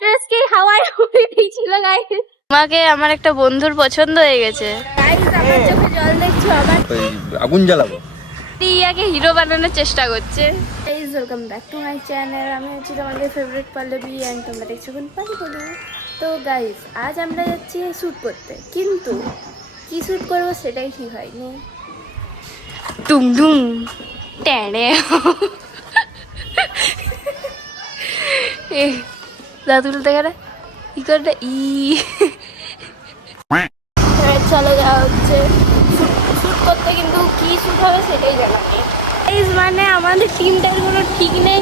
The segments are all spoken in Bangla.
অ্যাক্ট্রেসকে হাওয়ায় উড়িয়ে দিয়েছিল গাইস। আমাকে আমার একটা বন্ধুর পছন্দ হয়ে গেছে গাইস। আমার চোখে জল দেখছো, আমার আগুন জ্বালাবো। রিয়াকে হিরো বানানোর চেষ্টা করছে। Guys welcome back to my channel. আমি হচ্ছি তোমাদের ফেভারিট পল্লবী অ্যান্ড তোমরা দেখছো কোন পালি বলো। তো গাইস আজ আমরা যাচ্ছি শ্যুট করতে, কিন্তু কি শ্যুট করবো সেটাই ঠিক হয়নি। দুম দুম টেনে দাদুল দেখা কি করে চলে যাওয়া হচ্ছে শ্যুট করতে, কিন্তু কি শ্যুট হবে সেটাই জানা নেই। মানে আমাদের টিমটার কোনো ঠিক নেই,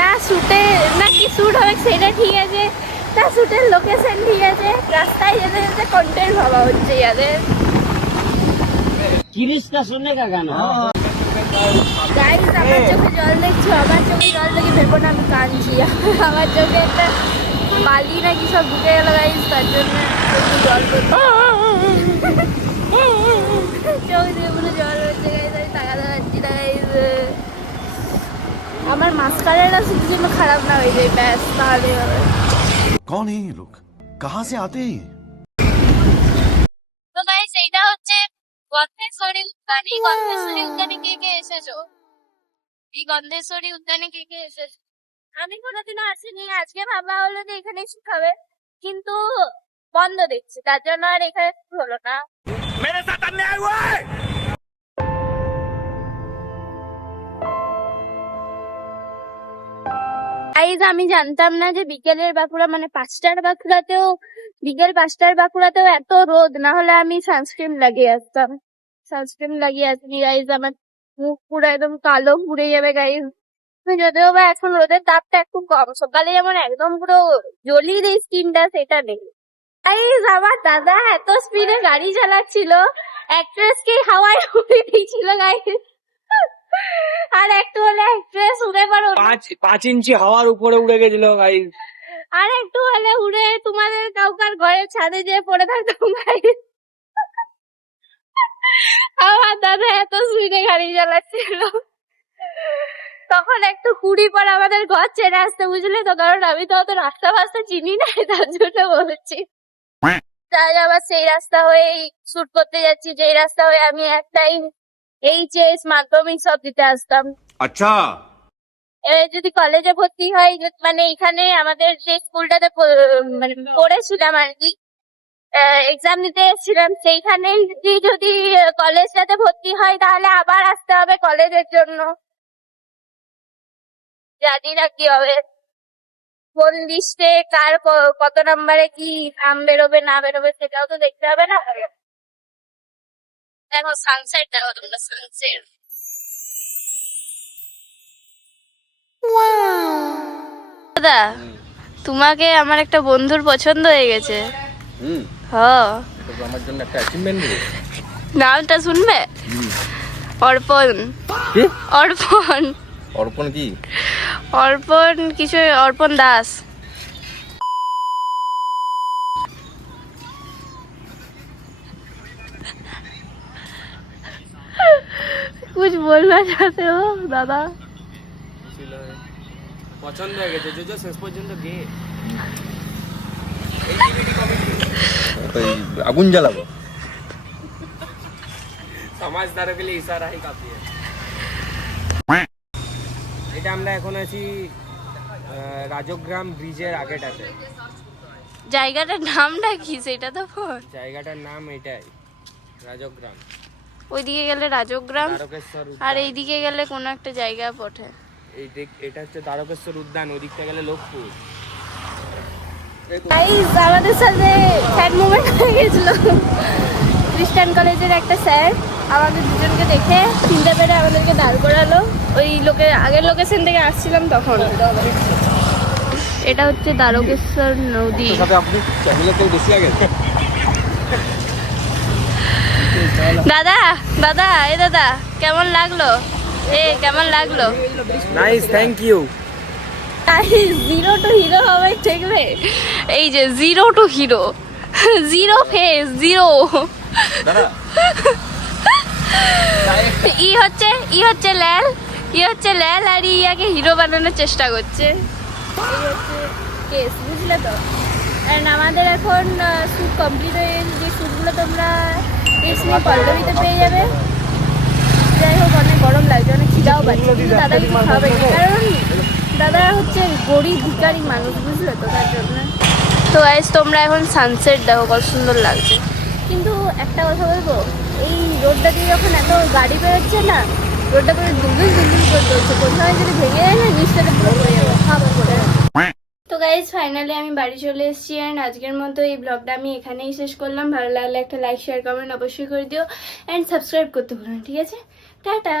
না শ্যুটে না কি শ্যুট হবে সেটা ঠিক আছে, না শ্যুটের লোকেশন ঠিক আছে। রাস্তায় যেতে যেতে কন্টেন্ট ভাবা হচ্ছে যাদের। কিরিশটা শুনে গানা গাইস আমার চোখে জল দেখছো, আমার চোখে জল দেখে ভেবো না আমি কাঁদছি। আমার চোখে একটা বালি নাকি সব ঢুকে গেল গাইস, তার জন্য জল পড়ছে। চোখ দিয়ে পুরো জল হচ্ছে গাইস, আমি তাকাতে পারছি না গাইস। আমার মাস্কারাটা শুধু যেন খারাপ না হয়ে যায়, ব্যাস তাহলে হবে। कौन है ये लोग कहाँ से आते हैं ये তো গাইস এইটা হচ্ছে গন্ধেশ্বরী উদ্যান। এই গন্ধেশ্বরী উদ্যানে কে কে এসেছো? এই গন্ধেশ্বরী উদ্যানে কে কে এসেছো? আমি কোনোদিনও আসিনি, আজকে ভাবা হলো যে এখানে শুট হবে, কিন্তু বন্ধ দেখছি, তার জন্য আর এখানে শুট হলো না। গাইস আমি জানতাম না যে বিকেলের বাঁকুড়া মানে 5টার বাঁকুড়াতেও, বিকেল 5টার বাঁকুড়াতেও এত রোদ। না হলে আমি সানস্ক্রিন লাগিয়ে আসতাম, সানস্ক্রিন লাগিয়ে আসিনি গাইস। আমার মুখ পুরো একদম কালো পুড়ে যাবে গাইস। যদিও বা এখন রোদের তাপটা একটু কম, সকালে যেমন একদম পুরো জ্বলিয়ে দেয় স্কিনটা, সেটা নেই গাইস। আমার দাদা এত স্পিডে গাড়ি চালাচ্ছিল, অ্যাক্ট্রেসকে হাওয়ায় উড়িয়ে দিয়েছিল গাইস। আর একটু হলে অ্যাক্ট্রেস উড়ে পড়ো, 5 ইঞ্চি হাওয়ার উপরে উড়ে গেছিল গাইস। আর একটু হলে উড়ে তোমাদের কাউকার ঘরের ছাদে যেয়ে পড়ে থাকতাম গাইস। আমার দাদা এত স্পিডে গাড়ি চালাচ্ছিল, তখন একটু কুড়ি পর আমাদের ঘর ছেড়ে আসতে, বুঝলে তো, কারণ আমি তো অত রাস্তা ফাস্তা চিনি না, তার জন্য বলছি। তাই আবার সেই রাস্তা হয়ে শুট করতে যাচ্ছি, যেই রাস্তা হয়ে আমি একটাই এইচএস মাধ্যমিক সব দিতে আসতাম। আচ্ছা যদি কলেজে ভর্তি হয়, মানে এখানে আমাদের যে স্কুলটাতে মানে পড়েছিলাম আর কি, এক্সাম দিতে এসেছিলাম, সেইখানে যদি কলেজটাতে ভর্তি হয় তাহলে আবার আসতে হবে কলেজের জন্য। জানি না কি হবে, কোন লিস্টে কার কত নম্বরে কি নাম বেরোবে না বেরোবে সেটাও তো দেখতে হবে না। দেখো সানসেট, দেখো তোমরা সানসেট। দাদা তোমাকে আমার একটা বন্ধুর পছন্দ হয়ে গেছে। হ্যাঁ, এটা আমার জন্য একটা অ্যাচিভমেন্ট। নামটা শুনবে? অর্পণ। কি অর্পণ? অর্পণ কি? অর্পণ কিছু, অর্পণ দাস। कुछ बोलना चाहते हो दादा? পছন্দ হয়ে গেছে, যে শেষ পর্যন্ত গে আগুন জ্বালাবো। সমাজদারও के लिए इशारा ही काफी है। এটা আমরা এখন আছি রাজগ্রাম ব্রিজের আগেটাতে। জায়গাটার নামটা কি সেটা তো বল। জায়গাটার নাম এটাই, রাজগ্রাম। ওইদিকে গেলে রাজগ্রাম, দ্বারকেশ্বর আর উদ্যান। এইদিকে গেলে কোন একটা জায়গা পড়ে। এটা হচ্ছে দ্বারকেশ্বর উদ্যান, ওদিকটা গেলে লোকপুর। গাইস আমাদের সাথে স্যাড মোমেন্ট হয়ে গেছিল। খ্রিস্টান কলেজের একটা স্যার আমাদের দুজনকে দেখে চিনতে পেরে আমাদেরকে দাঁড় করালো। ওই আগের লোকেশন থেকে আসছিলাম তখন। এটা হচ্ছে দ্বারকেশ্বর নদী। আপনি চ্যানেলে কেউ বেশি আগে দাদা দাদা এ দাদা কেমন লাগলো? কেমন লাগলো? Nice, thank you. Zero to hero হবে দেখবে, এই যে zero to hero, zero face zero. ই হচ্ছে ল্যাল, আর ইয়াকে হিরো বানানোর চেষ্টা করছে। এই হচ্ছে কেস, বুঝলে তো? অ্যান্ড আমাদের এখন শ্যুট কমপ্লিট হয়ে গেছে, যে শ্যুটগুলো তোমরা ইসমে পল্লবীতে পেয়ে যাবে। যাই হোক, অনেক গরম লাগছে, অনেক খিদাও পাচ্ছে, কিন্তু দাদা কিছু খাবে না, কারণ দাদা হচ্ছে গরিব ভিখারি মানুষ, বুঝলে তো, তার জন্য। তো গাইস, তোমরা এখন সানসেট দেখো কত সুন্দর লাগছে। কিন্তু একটা কথা বলবো, এই রোডটা দিয়ে যখন এত গাড়ি বেরোচ্ছে না, রোডটা পুরো দুলদুল দুলদুল করে চলছে, কোথাও যদি ভেঙে যায় না, নিচটাতে পুরো পড়ে যাবে, হাওয়া করে। তো গাইজ, ফাইনালি আমি বাড়ি চলে এসেছি, অ্যান্ড আজকের মতো এই ব্লগটা আমি এখানেই শেষ করলাম। ভালো লাগলে একটা লাইক, শেয়ার, কমেন্ট অবশ্যই করে দিও, অ্যান্ড সাবস্ক্রাইব করতে ভুলো না, ঠিক আছে? টাটা।